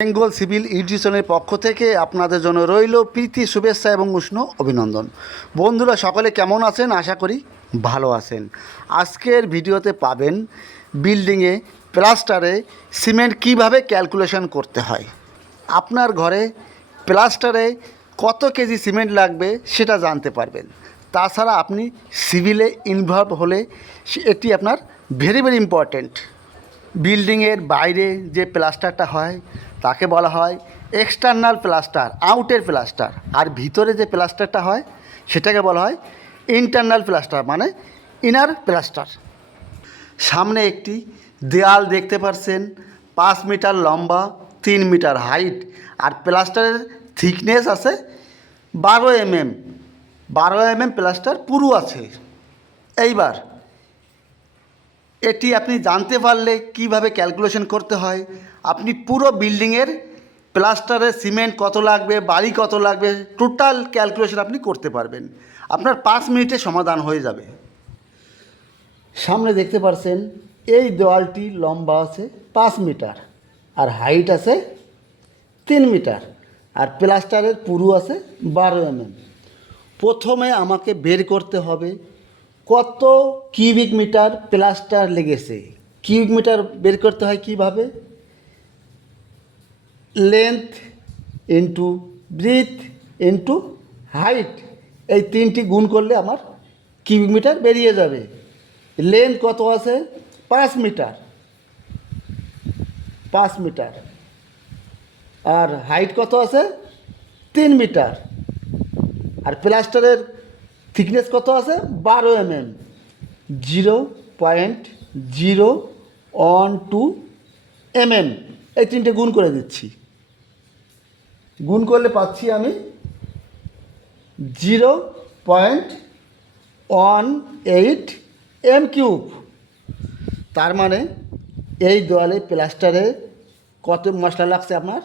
Bengal civil ইউটিউশনের পক্ষ থেকে আপনাদের জন্য রইল প্রীতি, শুভেচ্ছা এবং উষ্ণ অভিনন্দন। বন্ধুরা, সকলে কেমন আছেন? আশা করি ভালো আছেন। আজকের ভিডিওতে পাবেন বিল্ডিংয়ে প্লাস্টারে সিমেন্ট কীভাবে ক্যালকুলেশন করতে হয়। আপনার ঘরে প্লাস্টারে কত কেজি সিমেন্ট লাগবে সেটা জানতে পারবেন। তাছাড়া আপনি সিভিলে ইনভলভ হলে এটি আপনার ভেরি ভেরি ইম্পর্ট্যান্ট বিল্ডিংয়ের বাইরে যে প্লাস্টারটা হয় তাকে বলা হয় এক্সটার্নাল প্লাস্টার আউটের প্লাস্টার আর ভিতরে যে প্লাস্টারটা হয়, সেটাকে বলা হয় ইন্টারনাল প্লাস্টার মানে ইনার প্লাস্টার সামনে একটি দেয়াল দেখতে পারছেন, পাঁচ মিটার লম্বা, তিন মিটার হাইট। আর প্লাস্টারের থিকনেস আছে বারো এমএম বারো এমএম প্লাস্টার পুরু আছে। এইবার এটি আপনি জানতে পারলে কীভাবে ক্যালকুলেশন করতে হয়? আপনি পুরো বিল্ডিংয়ের প্লাস্টারের সিমেন্ট কত লাগবে, বাড়ি কত লাগবে টোটাল ক্যালকুলেশন আপনি করতে পারবেন। আপনার পাঁচ মিনিটে সমাধান হয়ে যাবে। সামনে দেখতে পাচ্ছেন এই দেওয়ালটি লম্বা আছে পাঁচ মিটার আর হাইট আছে তিন মিটার আর প্লাস্টারের পুরু আছে বারো এমএম প্রথমে আমাকে বের করতে হবে কত কিউবিক মিটার প্লাস্টার লেগেছে? কিউবিক মিটার বের করতে হয় কীভাবে? Length into breadth into height এই তিনটি গুণ করলে আমার কিউবিক মিটার বেরিয়ে যাবে। লেন্থ কত আছে? পাঁচ মিটার। পাঁচ মিটার। আর হাইট কত আছে? তিন মিটার। আর প্লাস্টারের থিকনেস কত আছে? বারো M M zero point zero one two M M এই তিনটে গুণ করে দিচ্ছি। গুণ করলে পাচ্ছি আমি zero point one eight M cube তার মানে এই দেওয়ালে প্লাস্টারে কত মশলা লাগছে আপনার?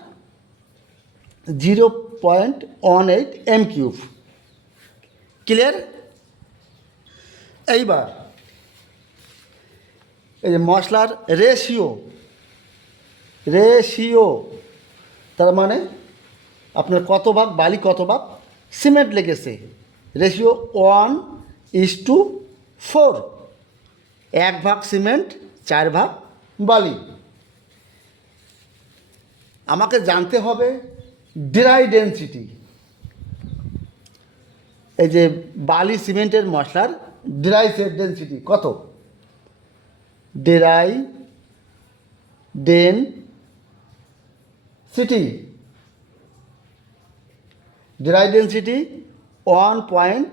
Zero point one eight M cube clear এইবার, এই যে মশলার রেশিও রেশিও তার মানে আপনার কত ভাগ, বালি কত ভাগ? সিমেন্ট লেগেছে। Ratio one is two four এক ভাগ সিমেন্ট, চার ভাগ বালি। আমাকে জানতে হবে ড্রাই ডেন্সিটি এই যে বালি সিমেন্টের মশলার ড্রাই ডেন্সিটি কত? Dry density dry density one point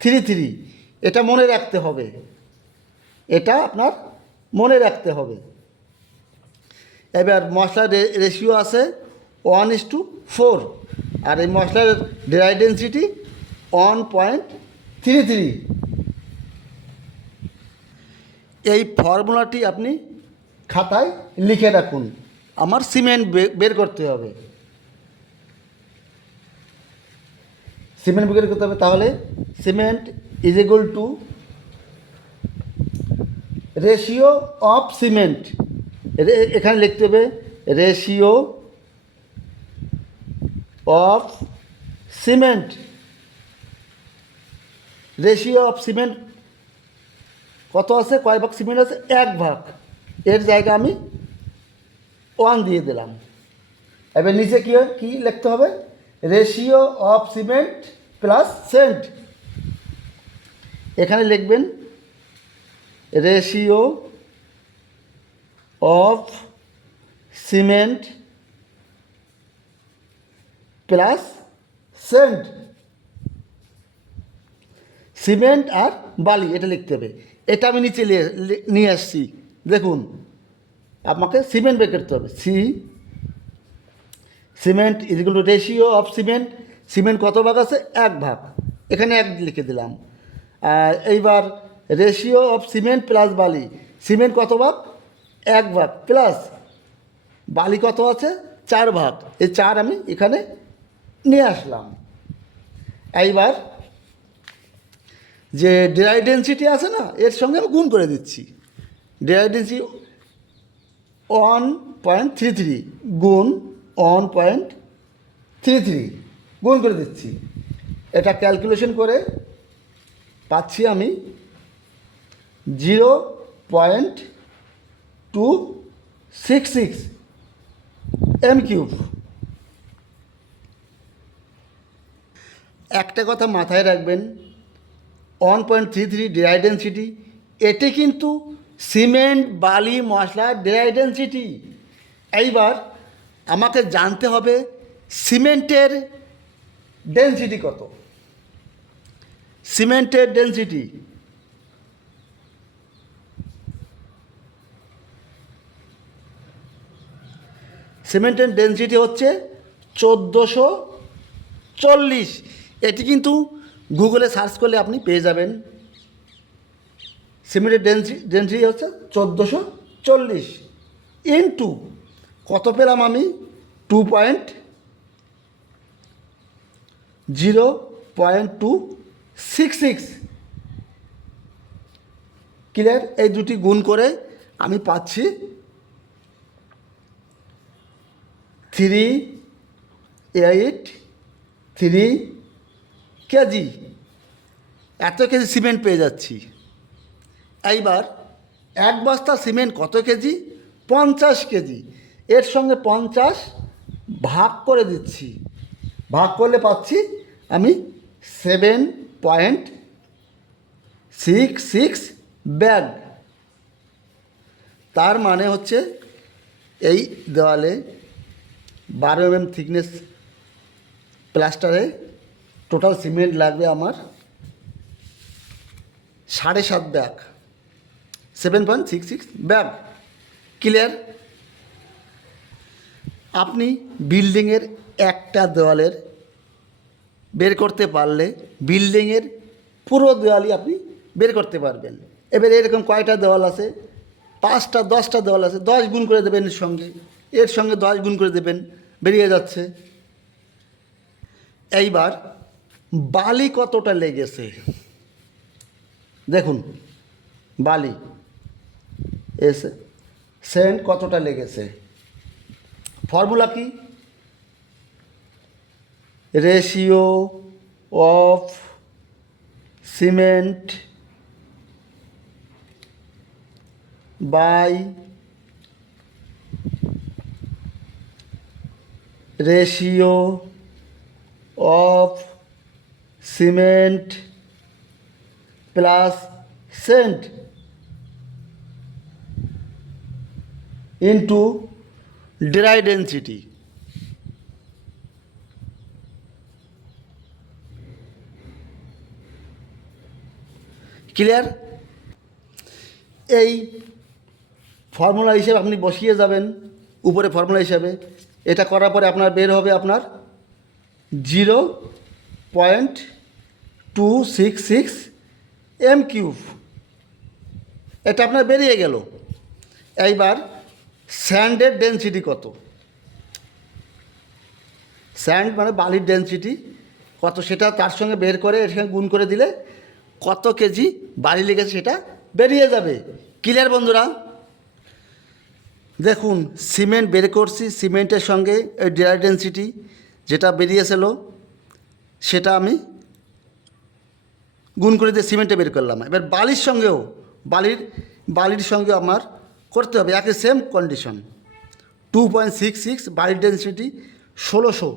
three three. এটা মনে রাখতে হবে। এটা আপনার মনে রাখতে হবে। এবার মশলার রেশিও আছে ওয়ান ইস টু ফোর। আর এই মশলার dry density one point three three এই ফর্মুলাটি আপনি খাতায় লিখে রাখুন। আমার সিমেন্ট বের করতে হবে। সিমেন্ট বের করতে হবে তাহলে cement is equal to ratio of cement এখানে লিখতে হবে ratio of cement ratio of cement কত আছে? কয় ভাগ সিমেন্ট আছে? এক ভাগ। এর জায়গা আমি ওয়ান দিয়ে দিলাম। এবার নিচে কী কী লিখতে হবে? Ratio of cement plus sand এখানে লিখবেন ratio of cement plus sand cement আর বালি, এটা লিখতে হবে। এটা আমি নিচে নিয়ে আসছি। দেখুন আমাকে সিমেন্ট বের করতে হবে। C, cement is equal to ratio of cement cement কত ভাগ আছে? এক ভাগ। এখানে এক লিখে দিলাম। এইবার রেশিও অফ সিমেন্ট প্লাস বালি। সিমেন্ট কত ভাগ? এক ভাগ প্লাস বালি কত আছে? চার ভাগ। এই চার আমি এখানে নিয়ে আসলাম। এইবার যে ড্রাই ডেন্সিটি আছে না, এর সঙ্গে আমি গুণ করে দিচ্ছি। Dry density one point three three গুণ ওয়ান পয়েন্ট থ্রি থ্রি গুণ করে দিচ্ছি। এটা ক্যালকুলেশন করে পাচ্ছি আমি zero point two six six M cube একটা কথা মাথায় রাখবেন one point three three dry density এটি কিন্তু সিমেন্ট বালি, মশলা ড্রাই ডেন্সিটি এইবার আমাকে জানতে হবে সিমেন্টের ডেন্সিটি কত? সিমেন্টের ডেন্সিটি সিমেন্টের ডেন্সিটি হচ্ছে চোদ্দোশো চল্লিশ। এটি কিন্তু গুগলে সার্চ করলে আপনি পেয়ে যাবেন। সিমেন্টের ডেন্সি ডেন্সিটি হচ্ছে চোদ্দোশো চল্লিশ ইন টু কত পেলাম আমি? Two point zero point two six six clear এই দুটি গুণ করে আমি পাচ্ছি থ্রি এইট থ্রি কেজি? এত কেজি সিমেন্ট পেয়ে যাচ্ছি। এইবার এক বস্তা সিমেন্ট কত কেজি? পঞ্চাশ কেজি। এর সঙ্গে পঞ্চাশ ভাগ করে দিচ্ছি। ভাগ করলে পাচ্ছি আমি seven point six six bag. তার মানে হচ্ছে এই দেওয়ালে বারো এম এম থিকনেস প্লাস্টারে টোটাল সিমেন্ট লাগবে আমার সাড়ে সাত bag. Seven point six six bag. Clear আপনি বিল্ডিংয়ের একটা দেওয়ালের বের করতে পারলে বিল্ডিংয়ের পুরো দেওয়ালই আপনি বের করতে পারবেন। এবার এরকম কয়টা দেওয়াল আছে? পাঁচটা, দশটা দেওয়াল আছে। দশ গুণ করে দেবেন এর সঙ্গে। এর সঙ্গে দশ গুণ করে দেবেন। বেরিয়ে যাচ্ছে। এইবার বালি কতটা লেগেছে? দেখুন, বালি। এসে, সেন্ট কতটা লেগেছে? ফর্মুলা কি? Ratio of cement by ratio of cement plus sand into dry density clear এই ফর্মুলা হিসেবে আপনি বসিয়ে যাবেন, উপরে ফর্মুলা হিসাবে। এটা করার পরে আপনার বের হবে আপনার zero point two six six m cube এটা আপনার বেরিয়ে গেল। এইবার স্যান্ডের ডেন্সিটি কত? স্যান্ড মানে বালির ডেন্সিটি কত সেটা তার সঙ্গে বের করে সঙ্গে গুণ করে দিলে কত কেজি বালি লেগেছে সেটা বেরিয়ে যাবে। ক্লিয়ার বন্ধুরা? দেখুন সিমেন্ট বের করছি সিমেন্টের সঙ্গে এই ড্রাই ডেন্সিটি যেটা বেরিয়েছিল সেটা আমি গুণ করে দিয়ে সিমেন্টে বের করলাম। এবার বালির সঙ্গেও, বালির বালির সঙ্গে আমার করতে হবে। একই same condition two point six six বালির ডেন্সিটি ষোলোশো।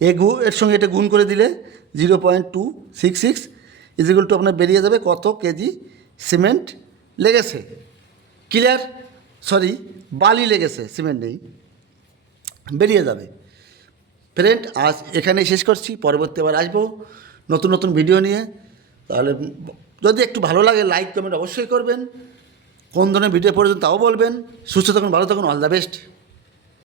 এ গু এর সঙ্গে এটা গুণ করে দিলে zero point two six six equal to আপনার বেরিয়ে যাবে কত কেজি সিমেন্ট লেগেছে। ক্লিয়ার সরি বালি লেগেছে, সিমেন্ট নেই। বেরিয়ে যাবে। ফ্রেন্ড আজ এখানেই শেষ করছি, পরবর্তী আবার আসব নতুন নতুন ভিডিও নিয়ে। তাহলে যদি একটু ভালো লাগে লাইক কমেন্ট অবশ্যই করবেন। কোন ধরনের ভিডিও পর্যন্ত তাও বলবেন। সুস্থ থাকুন, ভালো থাকুন অল দ্য বেস্ট